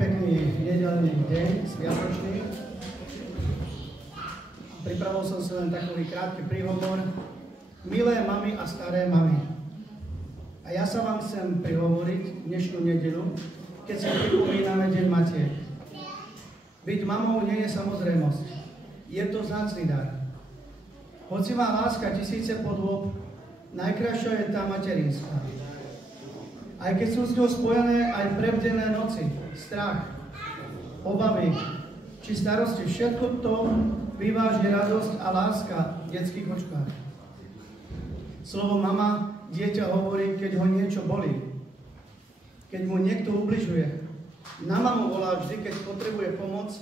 pekný nedeľný deň, sviatočný. Pripravil som si len takový krátky príhovor. Milé mamy a staré mamy. A ja sa vám chcem prihovoriť dnešnú nedeľu, keď si pripomíname Deň Matiek. Byť mamou nie je samozrejmosť. Je to vzácny dar. Hoci má láska tisíce podôb, najkrajšia je tá materinská. Aj keď sú s ňou spojené aj prebdené noci, strach, obavy či starosti, všetko to vyváži radosť a láska v detských očkách. Slovo mama dieťa hovorí, keď ho niečo bolí, keď mu niekto ubližuje. Na mamu volá vždy, keď potrebuje pomoc,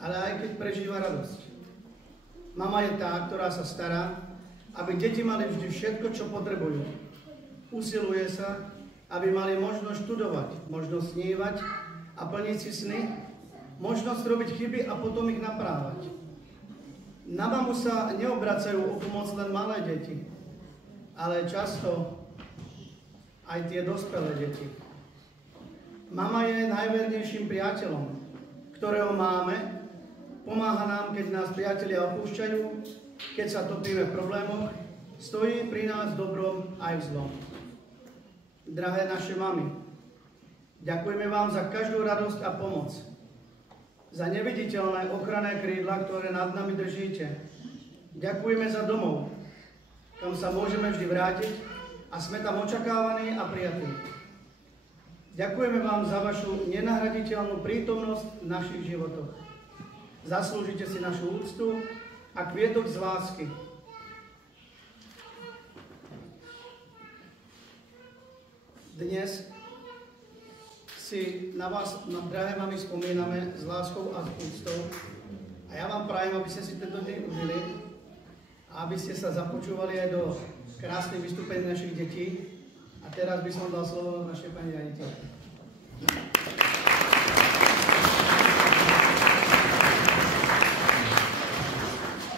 ale aj keď prežíva radosť. Mama je tá, ktorá sa stará, aby deti mali vždy všetko, čo potrebujú. Usiluje sa, aby mali možnosť študovať, možnosť snívať a plniť si sny, možnosť robiť chyby a potom ich naprávať. Na mamu sa neobracajú o pomoc len malé deti, ale často aj tie dospelé deti. Mama je najvernejším priateľom, ktorého máme, pomáha nám, keď nás priatelia opúšťajú, keď sa topíme v problémoch, stojí pri nás v dobrom aj v zlom. Drahé naše mamy, ďakujeme vám za každú radosť a pomoc, za neviditeľné ochranné krídla, ktoré nad nami držíte. Ďakujeme za domov, kam sa môžeme vždy vrátiť a sme tam očakávaní a prijatí. Ďakujeme vám za vašu nenahraditeľnú prítomnosť v našich životoch. Zaslúžite si našu úctu a kvietok z lásky. Dnes si na vás, na drahé mami, spomíname s láskou a s úctou. A ja vám prajem, aby ste si tento deň užili a aby ste sa započúvali aj do krásnych vystúpení našich detí. A teraz by som dal slovo našej pani riaditeľke.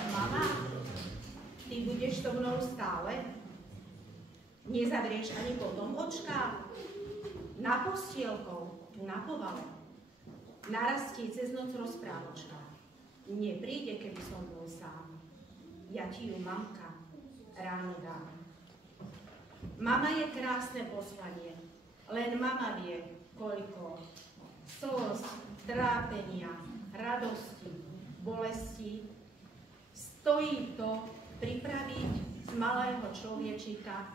Mama, ty budeš so mnou stále? Nezavrieš ani potom očká? Na postielkou, tu na povale. Narastie cez noc rozprávočka. Nepríde, keby som bol sám. Ja ti ju, mamka, ráno dám. Mama je krásne poslanie. Len mama vie, koľko slz, trápenia, radosti, bolesti stojí to pripraviť z malého človeka,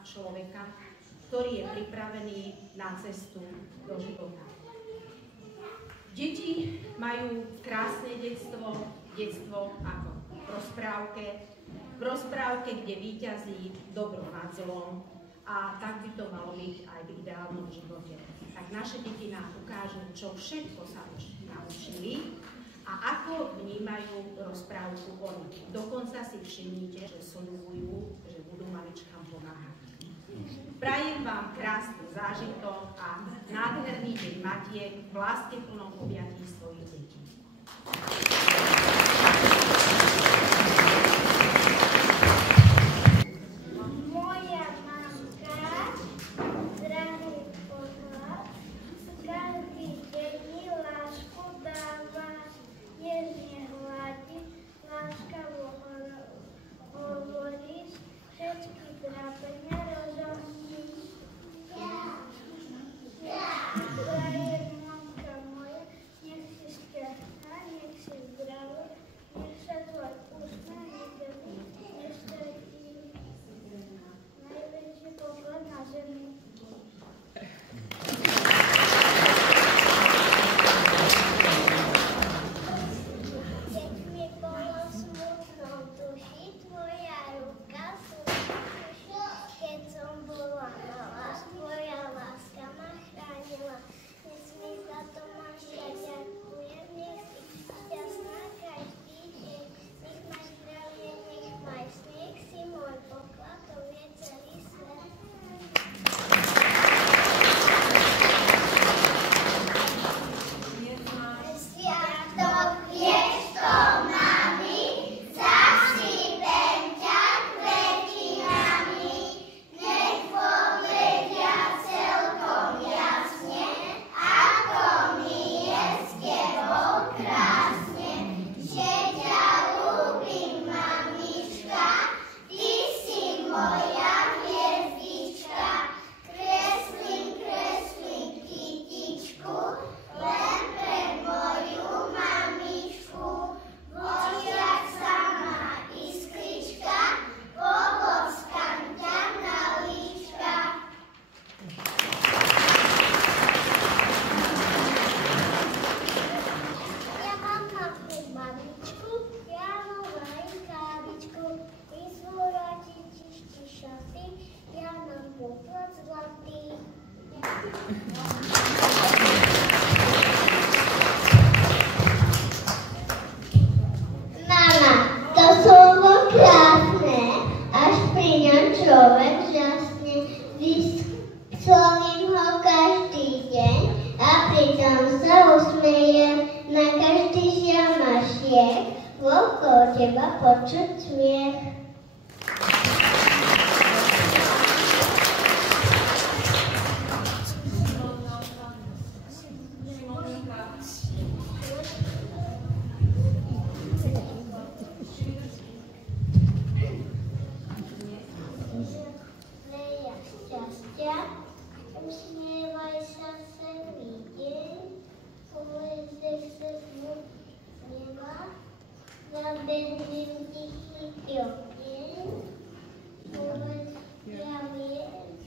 ktorý je pripravený na cestu do života. Deti majú krásne detstvo ako v rozprávke, kde víťazí dobro nad zlom, a tak by to malo byť aj v ideálnom živote. Tak naše deti nám ukážu, čo všetko sa už naučili a ako vnímajú rozprávku oni. Dokonca si všimnite, že sľubujú, že budú maličkám pomáhať. Prajem vám krásny zážitok a nádherný deň Matiek v láskeplnom objatí svojich detí. Moja mamka, drahý pohľad, každý deň mi lásku dáva, jemne hladí, láskavo hovorí, všetky trápenia rozhodní. Prajem, mamka moja, nech si šťastná, nech si Mama, to slovo krásne, až pri ňom človek žasne. Vyslovím ho každý deň a pritom sa usmejem. Na každý žiaľ máš šiech, okolo teba počuť smiech. Usmievaj sa celý deň, povedzek sa neba, zaberiem tichý oheň, povedz, ja viem,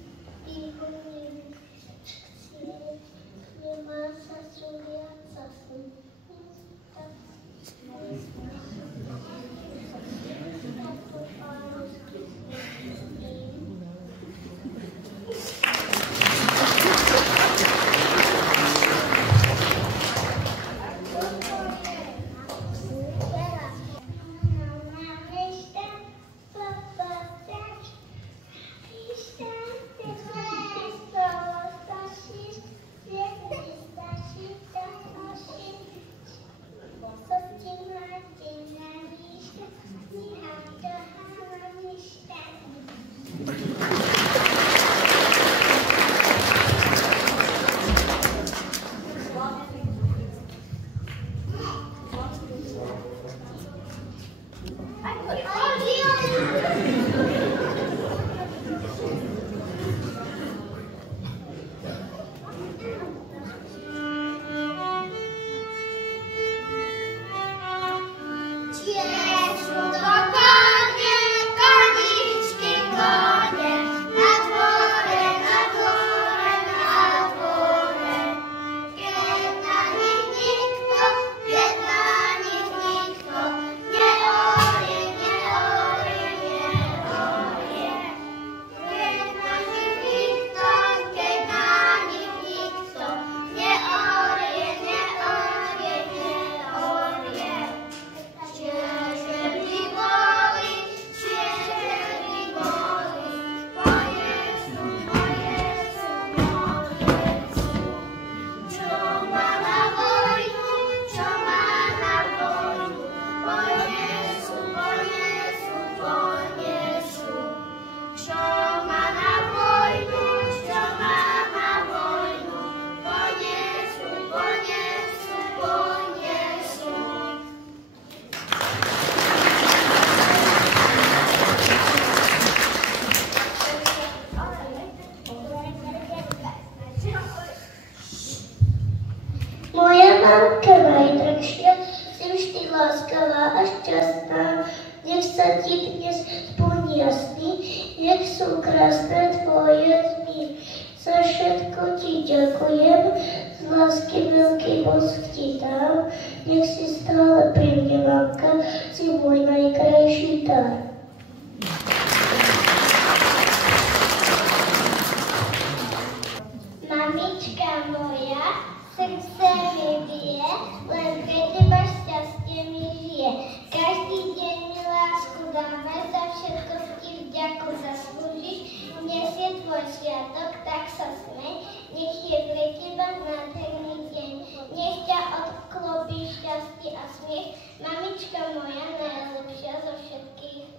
ticho nevzchcie, nemá sa súdiať sa slnka. Tako pánsky smím. Mamka najdrahšia, si vždy láskavá a šťastná. Nech sa ti dnes splní jasný, nech sú krásne tvoje dni. Za všetko ti ďakujem, z lásky veľký bosk ti dám. Nech si stále pri mne, mamka, si môj najkrajší dar. Mamička moja, srdce mi bije, len pre teba šťastie mi žije. Každý deň mi lásku dáme, za všetko ti vďaku zaslúžiš. Dnes je tvoj sviatok, tak sa smej, nech je pre teba nádherný deň. Nech ťa obklopí šťastie a smiech, mamička moja najlepšia zo všetkých.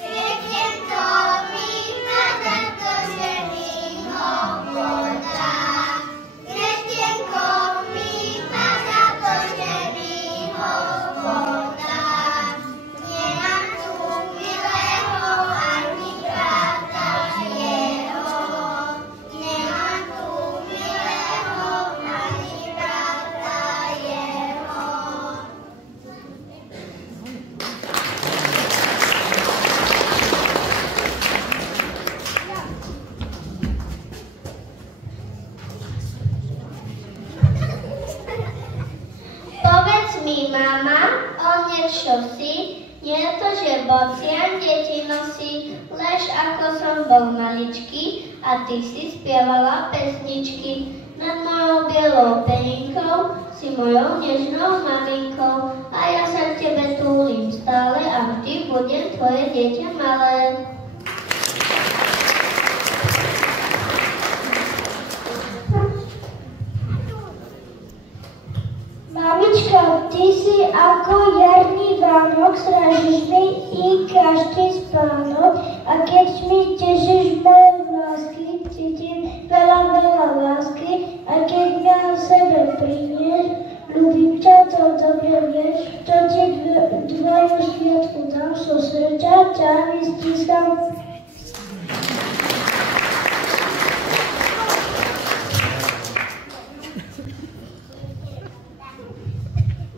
Viekiem to mi pada do ženy, mi mama, o niečo si, nie to, že bocian deti nosí, lež ako som bol maličký a ty si spievala pesničky. Nad mojou bielou peninkou si mojou nežnou maminkou a ja sa k tebe túlim stále a vždy budem tvoje dieťa malé. Mamička, ty si ako jarný Vánok, srážiš mi i každý spánok a keď mi tešíš moje lásky, cítim veľa lásky a keď mňa o sebe prinieš, ľúbim ťa, to dobre vieš, to ti dvoju sviatku dám, so srdča ťa vystiskam.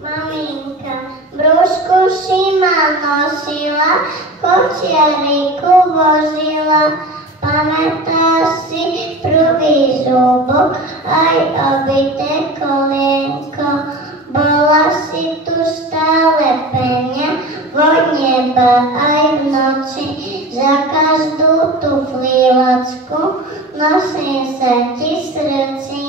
Maminka, v brúšku si ma nosila, kočiariku vozila, pamätáš si prvý zúbok, aj obité kolienko, bola si tu stále penia, vo neba aj v noci, za každú tú flílocku, nosím sa ti v srdci.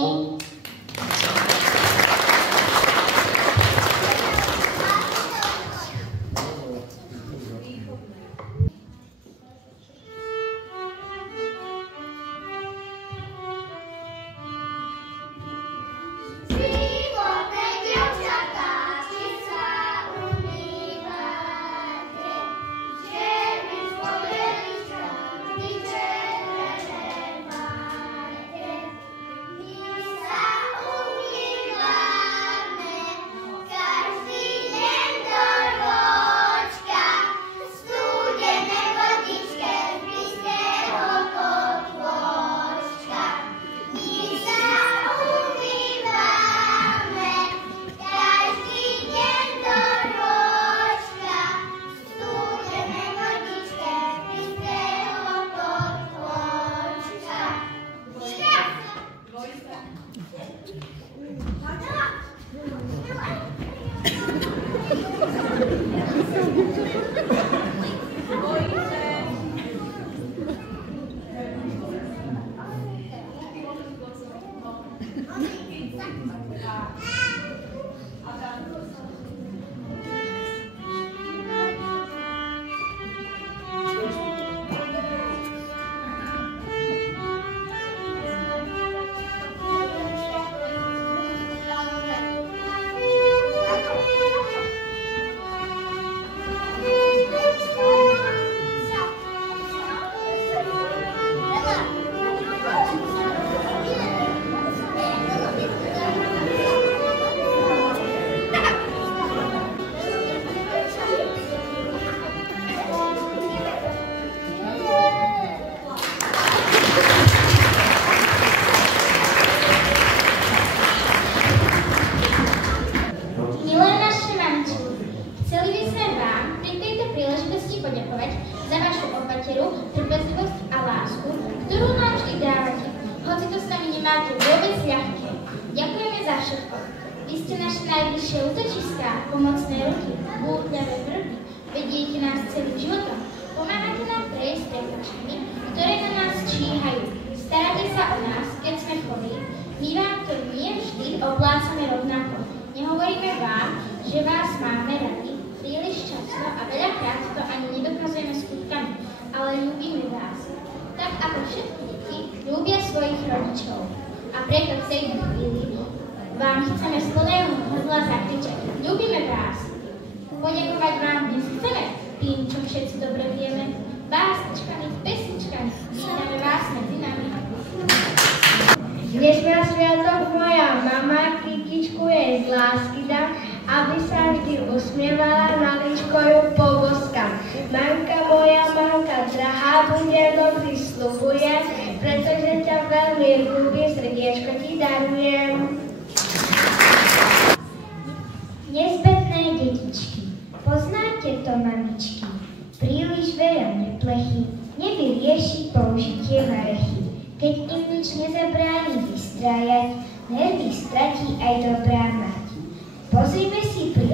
Pozrime si pri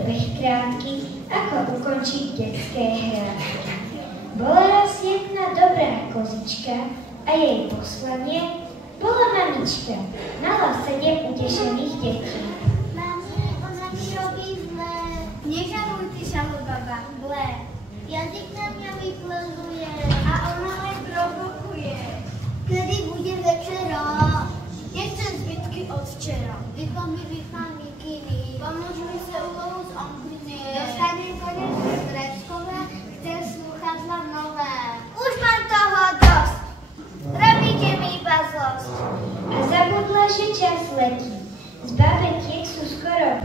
rádky, ako ukončiť detské hrádky. Bola raz jedna dobrá kozička a jej poslanie bola mamička. Mala 7 utešených detí. Mami, ona mi robí zlé. Nežaluj ty, žalobaba, zlé. Jazyk na mňa vyplazuje a ona len provokuje. Kedy bude večera? Nechcem zbytky od včera. Vypám mikiny. Pomôž mi sa úlohu z angliny. Dostanem konec gréckové, chcem slúchadla nové. Už mám toho dosť. Robíte mi iba zlosť. A zabudla, že čas letí. Z babetiek sú skoro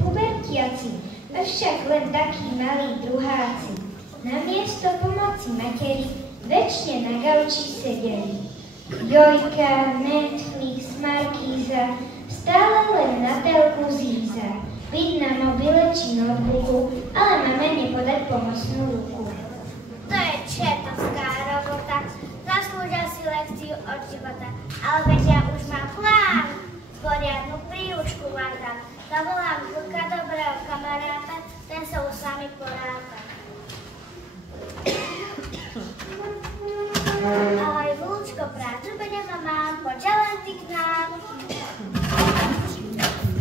pubertiaci, avšak len takí malí druháci. Namiesto pomoci materi večne na gauči sedeli. Jojka, Netflix, Markíza, stále len na telku zíza. Byť na mobile či notebooku, ale máme nepodať pomocnú ruku. To je čertovská robota. Zaslúžia si lekciu od života. Ale veď ja už mám plán. Poriadnu príručku vám dám. Zavolám Vlka, dobrého kamaráta, ten sa už s vami poráta. Ahoj, Vlúčko, prácu budem a mám, poďa len ty k nám.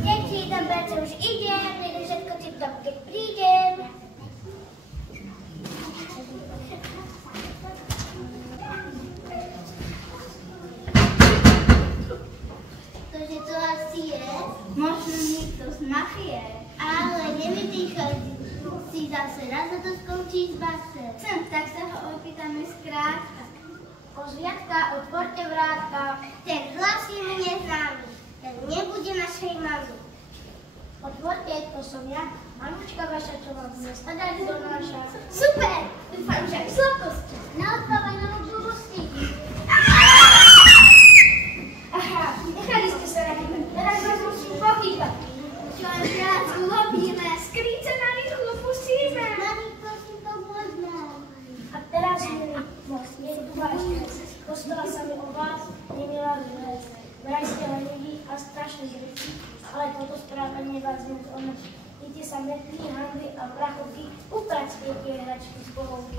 Deti, do práce už idem, nech všetko tip-top, keď prídem. Tože to asi je? Možno niekto z mafie. Ale nevydýchaj si zase, raz sa to skončí z base. Chcem, tak sa ho opýtame skrátka. Pozviatka, otvorte vrátka. Ten hlas je mi neznámy, ten nebude našej mamy. Otvorte, to som ja, mamučka vaša, čo vám dnes dať donáša. Super, dúfam, že aj sladkosti. Naodpávaj na hlúposti. Aha, nechali ste sa na chybu, teraz vás musím pochýbať. Čo je viac urobíme, skryce na rýchlo pustíme. Mami, prosím, pomôžme. A teraz mi most, nie tu váš kres. Postala sa mi o vás, nemila zles. Vraj ste leniví a strašne zrytí, ale toto správanie vás nezomečí. Idite sa metli, hanby a prachovky, upracte tie hračky z pohovky.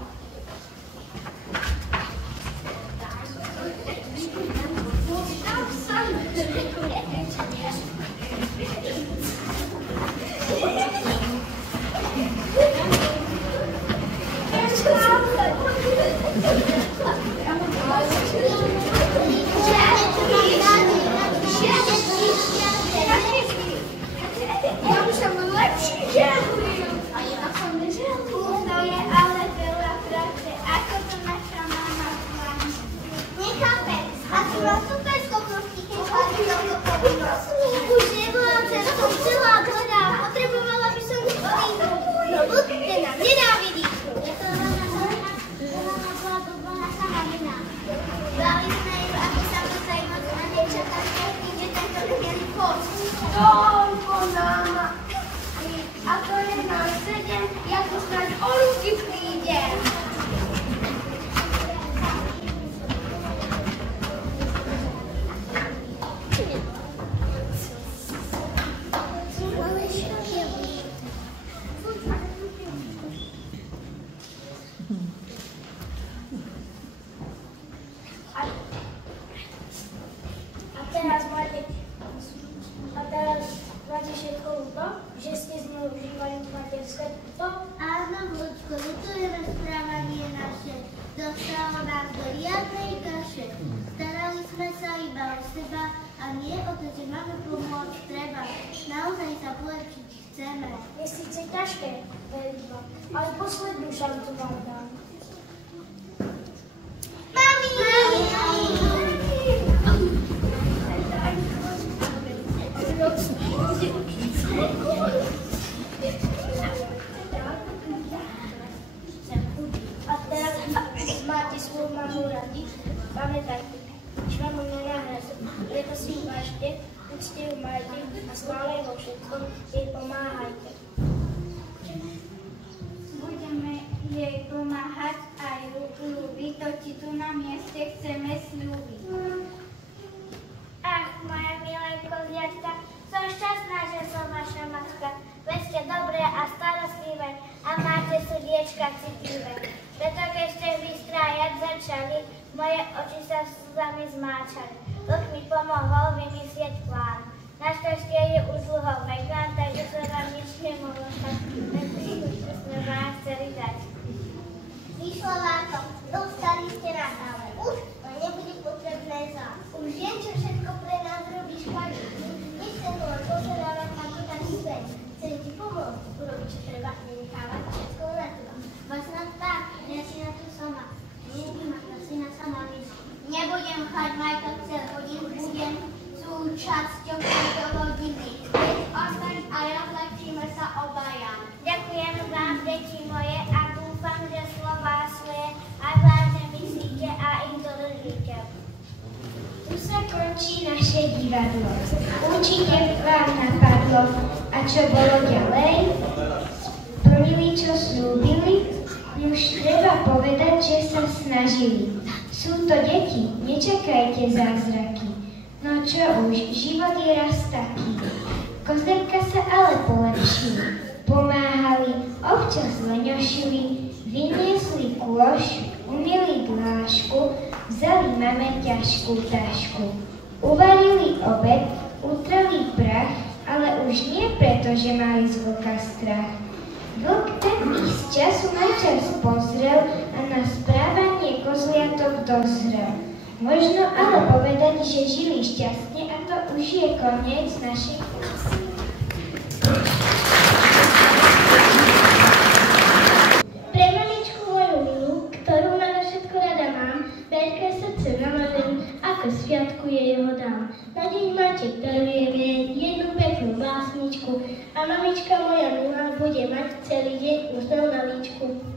Ach, moja milá koziatka, som šťastná, že som vaša matka. Vedzte, slniečka citlivé. Preto keď ste vystrájať začali, moje oči sa slzami zmáčali. Vlk mi pomohol vymyslieť plán. Našťastie je už dlho vegan, takže sa vám nič nemohlo stať. Čo sme vám chceli dať. Vyšlo vám to, dostali ste na tále. Už to nebude potrebné za. Už viem, čo všetko pre nás robíš každý. Nechcem len pozerávať ako taký svet. Chcem ti pomôcť, urobiť čo treba, nenechávať všetko na teba. Vás na tak, ja si na to sama. Nebudem mať na syna sama víc. Nebudem chať Majka celé hodinu, budem súčasťou tejto hodiny. Veď ostaň a rozlepšíme sa obaja. Ďakujem vám, deti moje, a dúfam, že slová svoje aj vážne myslíte a ich dodržíte. Tu sa končí naše divadlo. Určite vám napadlo, a čo bolo ďalej? Plnili, čo slúbili? Už treba povedať, že sa snažili. Sú to deti, nečakajte zázraky. No čo už, život je raz taký. Kozerka sa ale polepšili. Pomáhali, občas leňošili, vyniesli kôš, umyli dlášku, vzali mame ťažkú tašku. Uvarili obed, utrali prach, ale už nie preto, že mali z vlka strach. Vlk tak ich z času na čas pozrel a na správanie kozliatok dozrel. Možno ale povedať, že žili šťastne a to už je koniec našej krásy. Pre mamičku moju milú, ktorú na všetko rada mám, veľké srdce namažem, ako sviatku jej ho dám. Na deň Matiek darujeme jednu peknú básničku a mamička moja milá bude mať celý deň úsmev na líčku.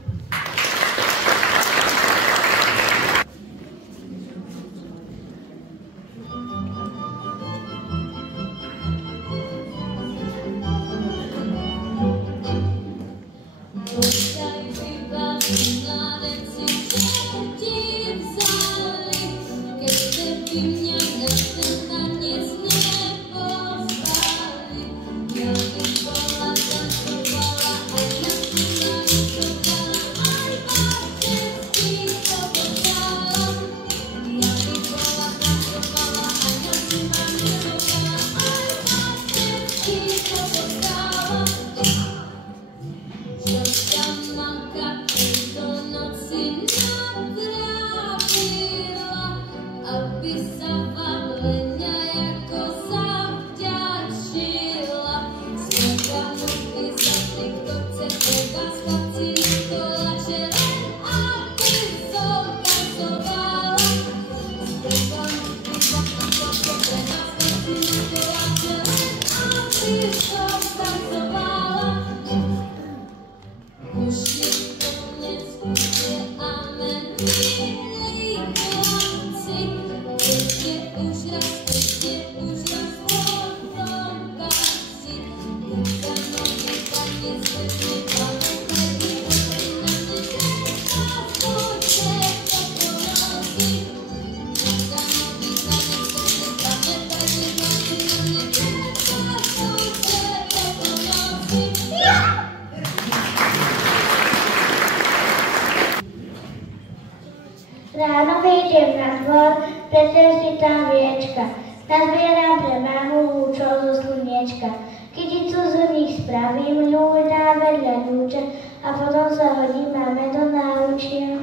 Ráno vyjdem na dvor, pretiem si tam viečka. Nazbieram pre mamu lúčov zo slniečka. Kyticu z nich spravím, ľuď na vedľa ľúče a potom sa hodím máme do náručia.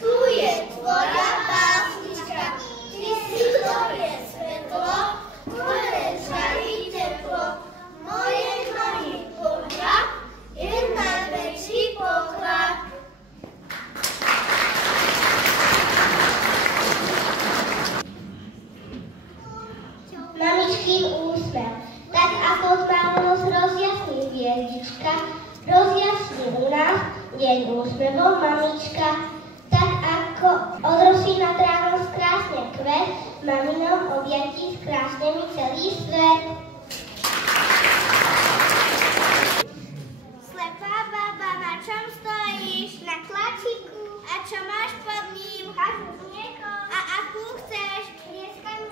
Tu je tvoja básnička, ty si tvoje svetlo, ktoré žarí teplo. Moje mami pohľad je najväčší poklad. Mamičkin úsmev, tak ako slávnosť rozjasní hviezdička, rozjasní u nás deň úsmevom mamička. Tak ako od rosy nad ránom skrásne kvet, v maminom objatí skrásne mi celý svet. Slepá baba, na čom stojíš? Na klačiku. A čo máš pod ním? Každú mlieko. A akú chceš? Prieskanú.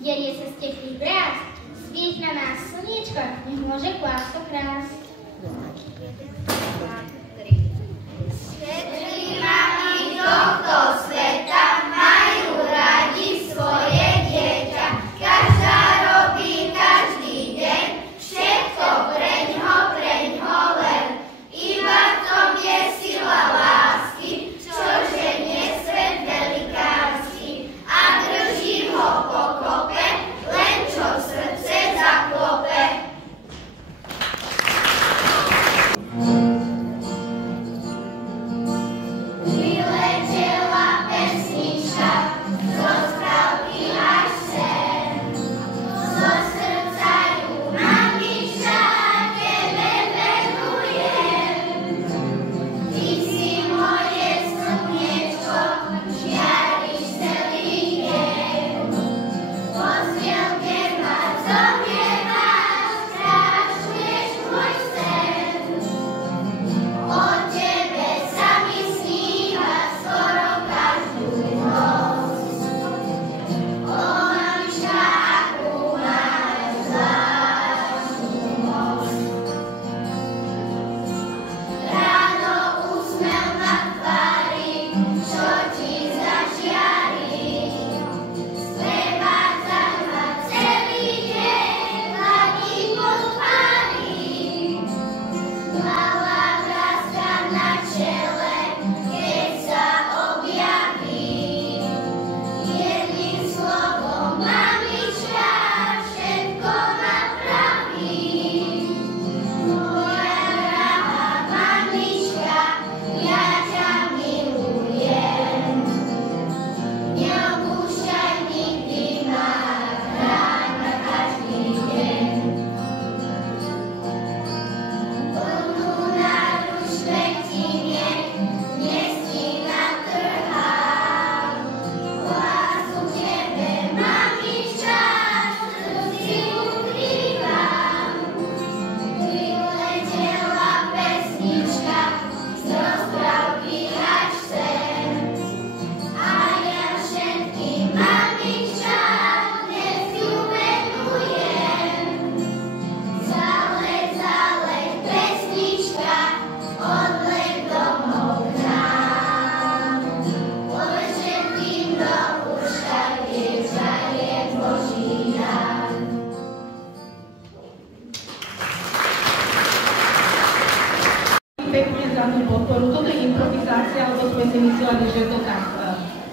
Derie sa z teplých brás, svieť na nás slniečko, nech môže lásko krásť. Všetky mami tohto sveta majú radi svoje dieťa. Každá robí každý deň všetko preňho len. Iba v tom je sila lásky, čo ženie svet velikánsky. A držím ho pokope, len čo srdce zaklope. Vyletela pesnička z rozprávky až sem. Zo srdca ju mamička tebe venujem. Ty si moje slniečko, žiariš celý deň. Pozdielke ma zohrievať, strážuješ môj sen. O tebe sa mi sníva skoro každú noc. O mamička, akú máš zvláštnu moc. Ráno úsmev na tvári, čo ti zažiari. Sprevádza ma celý deň, hladí po tvári. Malá kráska na čele, keď sa objaví. Jedným slovom mamička všetko napraví. Moja drahá mamička, ja ťa milujem. Neopúšťaj nikdy ma, chráň ma každý deň. Plnú náruč kvetine, nestína trhám. Lásku k tebe, mamička, v srdci ukrývam. Vyletela pesnička z rozprávky až sem. A ja všetkým mamičkám dnes ju venujem. Zaleď, pesnička, odleď domov k nám. Povedz všetkým do uška, dievča je Boží dar. Pekne za tú podporu. Toto je improvizácia, lebo sme si mysleli, že to tak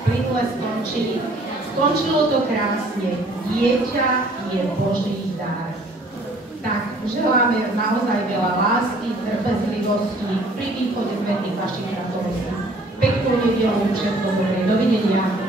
plynule skončí. Skončilo to krásne. Dieťa je Boží dar. Tak želáme naozaj veľa lásky, trpezlivosti pri východe svätých vašich ratolestí. Peknú nedeľu, všetko dobré. Dovidenia.